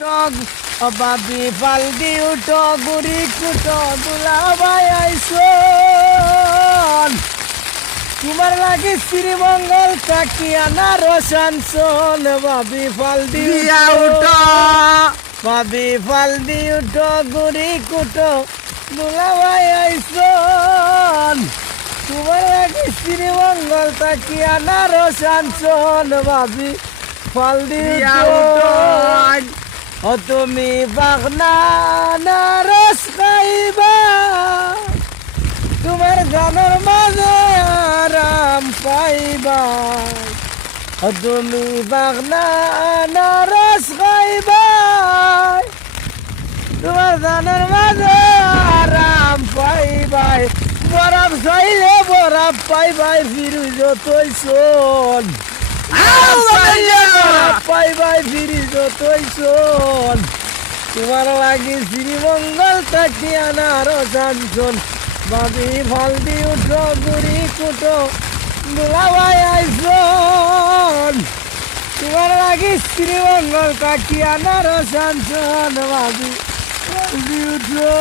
বাবি পালদি উঠো গুড়ি কুটো দুলাভাই আইসন তোমার লাগে শ্রীমঙ্গল কাকিয়ানা রসানসন বাবি পালদি উঠো বাবি পালদি উঠো গুড়ি কুটো দুলাভাই আইসন তোমার লাগে শ্রীমঙ্গল কাকিয়ানা রসানসন বাবি পালদি উঠো ও তুমি বাগনা রস খাইবা তোমার গানের মাঝে আরাম পাইবা ও তুমি বাগনা রস খাইবা তোমার গানের মাঝে আরাম পাইবাই বরফ চাইলে বরফ পাইবাই ফিরুজ তুই শোন পাইবাই ফিরিজ তুই শোন তোমার লাগি শ্রীমঙ্গল কাকিয়ানা রসানসন বাবি ফালদি উঠো গুড়ি কুটো দুলাভাই আইসন তোমার লাগি শ্রীমঙ্গল কাকিয়ানা রসানসন বাবি ফালদি উঠো।